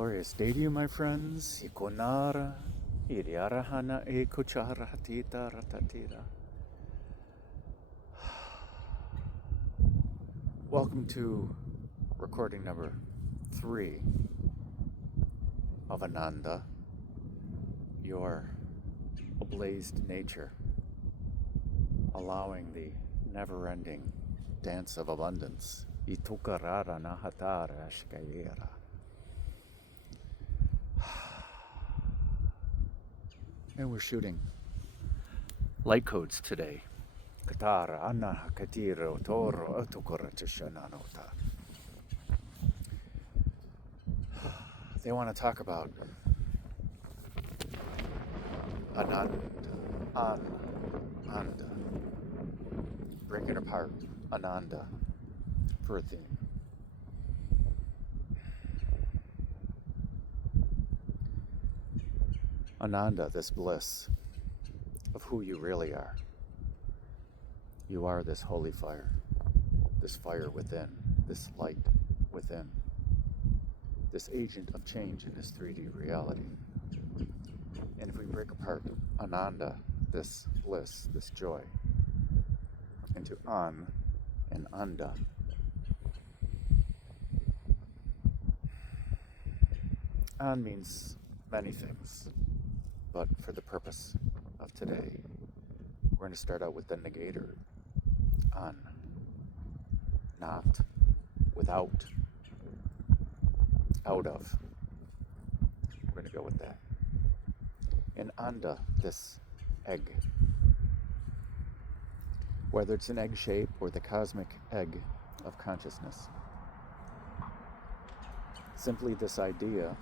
glorious day to you, my friends. Ikonara, iriarahana e kuchara hatita ratatira. Welcome to recording number 3 of Ananda, your ablazed nature, allowing the never-ending dance of abundance. Itukarara nahatara ashkayera. And we're shooting light codes today. Katara anna katira toro atukoratishananota. They want to talk about Ananda, Ananda, breaking apart Ananda for a theme. Ananda, this bliss of who you really are. You are this holy fire, this fire within, this light within, this agent of change in this 3D reality. And if we break apart Ananda, this bliss, this joy, into An and Anda, An means many things, but for the purpose of today, we're going to start out with the negator. An, not, without, out of. We're going to go with that. And Anda, this egg. Whether it's an egg shape or the cosmic egg of consciousness. Simply this idea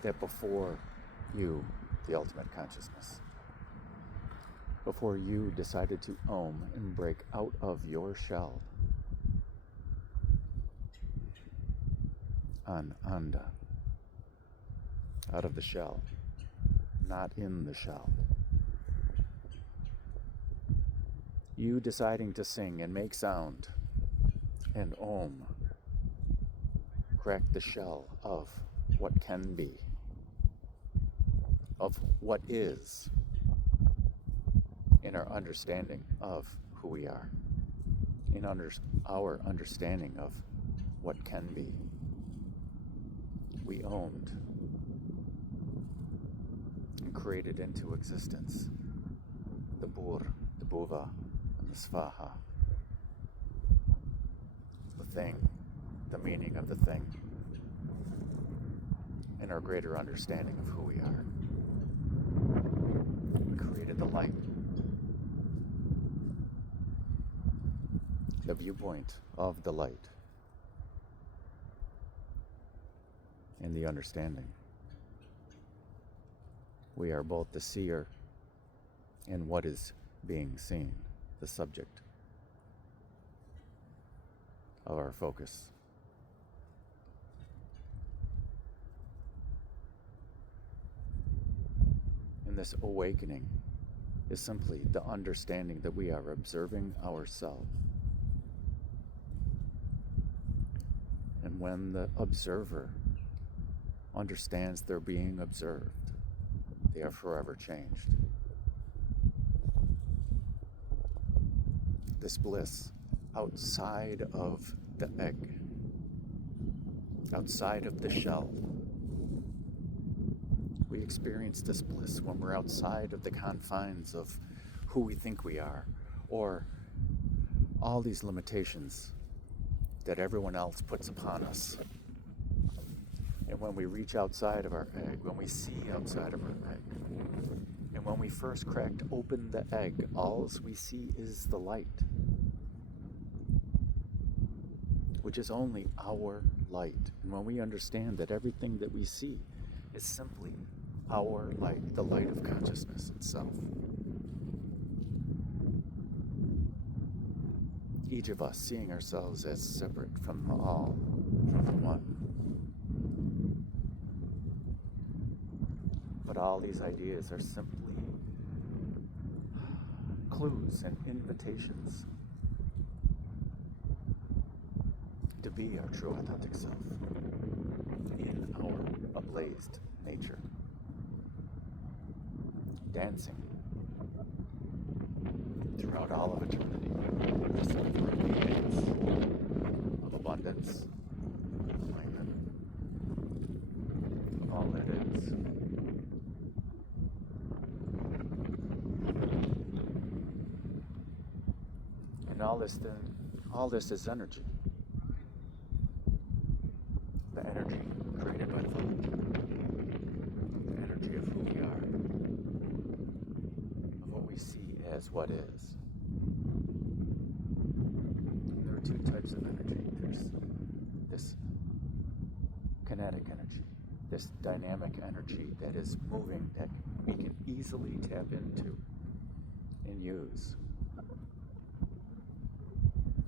that before you, the ultimate consciousness, before you decided to ohm and break out of your shell, Ananda, out of the shell, not in the shell. You deciding to sing and make sound and ohm, crack the shell of what can be, of what is, in our understanding of who we are, in our understanding of what can be. We owned and created into existence the Bur, the Buva, and the Svaha, the thing, the meaning of the thing, and our greater understanding of who we are. We created the light, the viewpoint of the light, and the understanding. We are both the seer and what is being seen, the subject of our focus. And this awakening is simply the understanding that we are observing ourselves. And when the observer understands they're being observed, they are forever changed. This bliss outside of the egg, outside of the shell. We experience this bliss when we're outside of the confines of who we think we are, or all these limitations that everyone else puts upon us. And when we reach outside of our egg, when we see outside of our egg, and when we first cracked open the egg, all we see is the light, which is only our light. And when we understand that everything that we see is simply our light, the light of consciousness itself. Each of us seeing ourselves as separate from the all, from the one. But all these ideas are simply clues and invitations to be our true authentic self. our ablazed nature, dancing throughout all of eternity, this never-ending dance of abundance, alignment, all that is. And all this is energy. The energy created by thought. The energy of who we are. Of what we see as what is. And there are two types of energy. There's this kinetic energy, this dynamic energy that is moving, that we can easily tap into and use.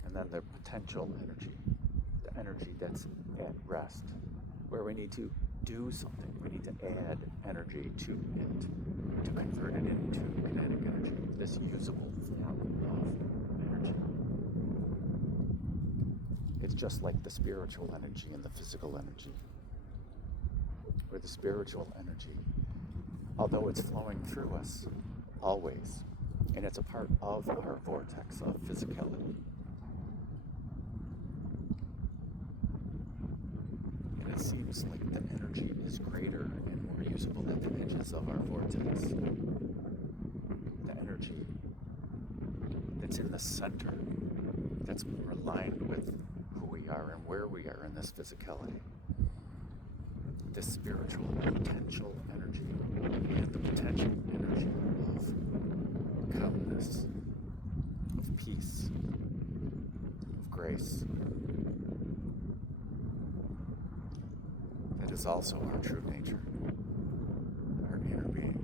And then the potential energy, the energy that's at rest, where we need to do something. We need to add energy to it, to convert it into kinetic energy, this usable form of energy. It's just like the spiritual energy and the physical energy, where the spiritual energy, although it's flowing through us, always, and it's a part of our vortex of physicality, it seems like the energy is greater and more usable at the edges of our vortex. The energy that's in the center, that's more aligned with who we are and where we are in this physicality. This spiritual potential energy and the potential energy of calmness, of peace, of grace. That is also our true nature, our inner being.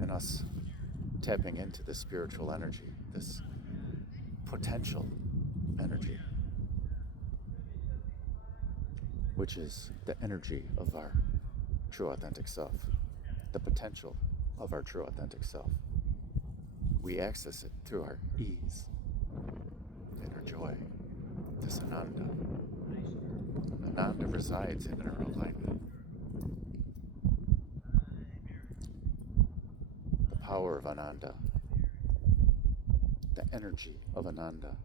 And us tapping into this spiritual energy, this potential energy, which is the energy of our true authentic self, the potential of our true authentic self. We access it through our ease and our joy. This Ananda. Ananda resides in our alignment. The power of Ananda, the energy of Ananda,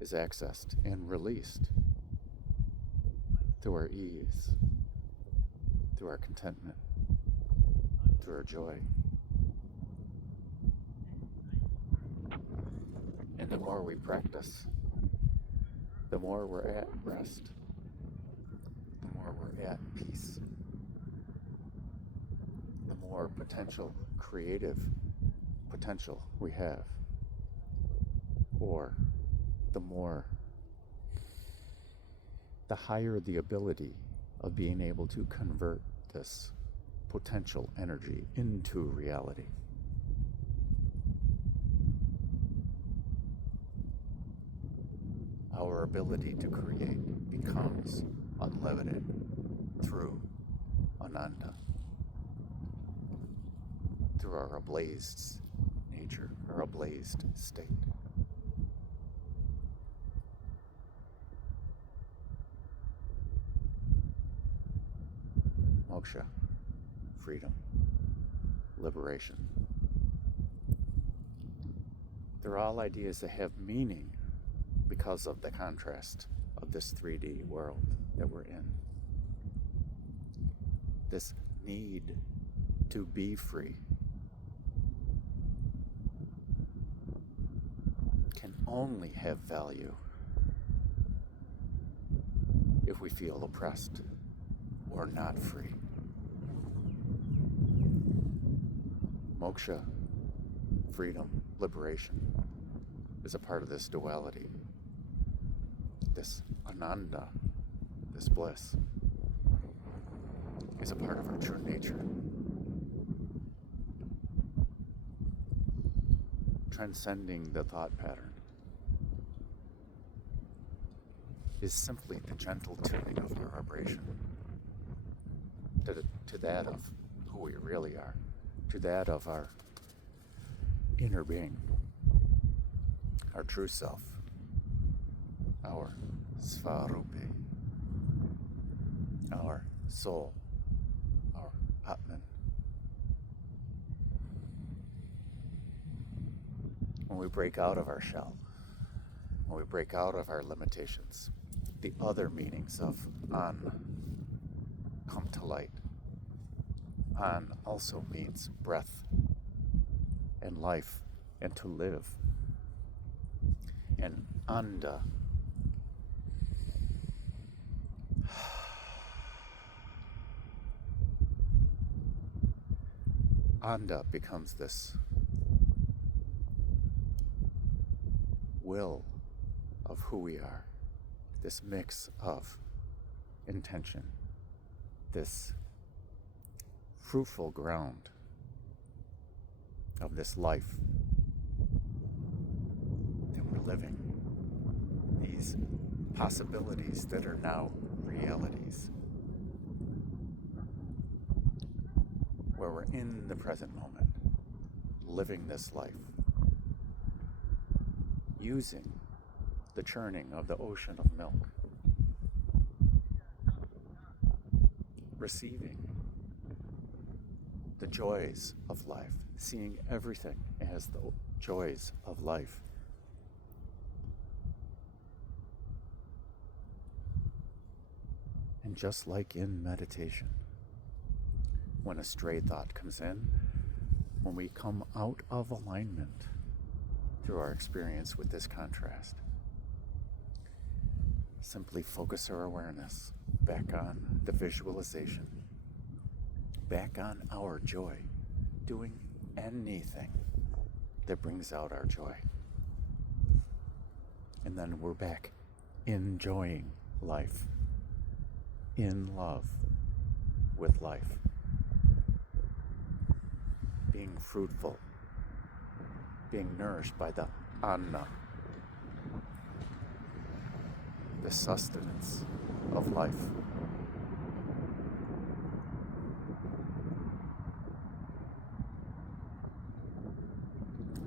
is accessed and released through our ease, through our contentment, through our joy. And the more we practice, the more we're at rest, the more we're at peace, the more potential, creative potential we have, or the higher the ability of being able to convert this potential energy into reality. Our ability to create becomes unlimited through Ananda, through our ablazed nature, our ablazed state. Moksha, freedom, liberation. They're all ideas that have meaning because of the contrast of this 3D world that we're in. This need to be free can only have value if we feel oppressed or not free. Moksha, freedom, liberation is a part of this duality. This Ananda, this bliss, is a part of our true nature. Transcending the thought pattern is simply the gentle tuning of our vibration to that of who we really are, to that of our inner being, our true self, our Svarupi, our soul, our Atman. When we break out of our shell, when we break out of our limitations, the other meanings of An come to light. An also means breath and life and to live. And Anda Anda becomes this will of who we are, this mix of intention, this fruitful ground of this life that we're living, these possibilities that are now realities, where we're in the present moment, living this life, using the churning of the ocean of milk, receiving the joys of life, seeing everything as the joys of life. And just like in meditation, when a stray thought comes in, when we come out of alignment through our experience with this contrast, simply focus our awareness back on the visualization, back on our joy, doing anything that brings out our joy. And then we're back enjoying life, in love with life, being fruitful, being nourished by the Anna, the sustenance of life.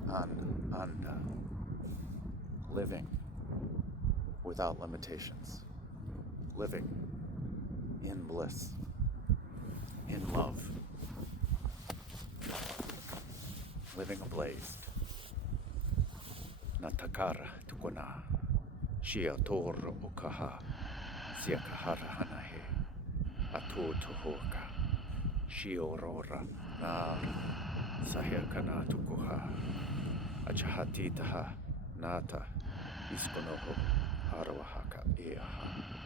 Ananda, living without limitations, living in bliss, in love, living ablazed. Natakara tukuna, shia toro okaha, siakahara hanahe, atu tuhoka, shiorora nar, sahiakana tukuha, achahatitaha, nata, iskonoho, harawahaka eaha.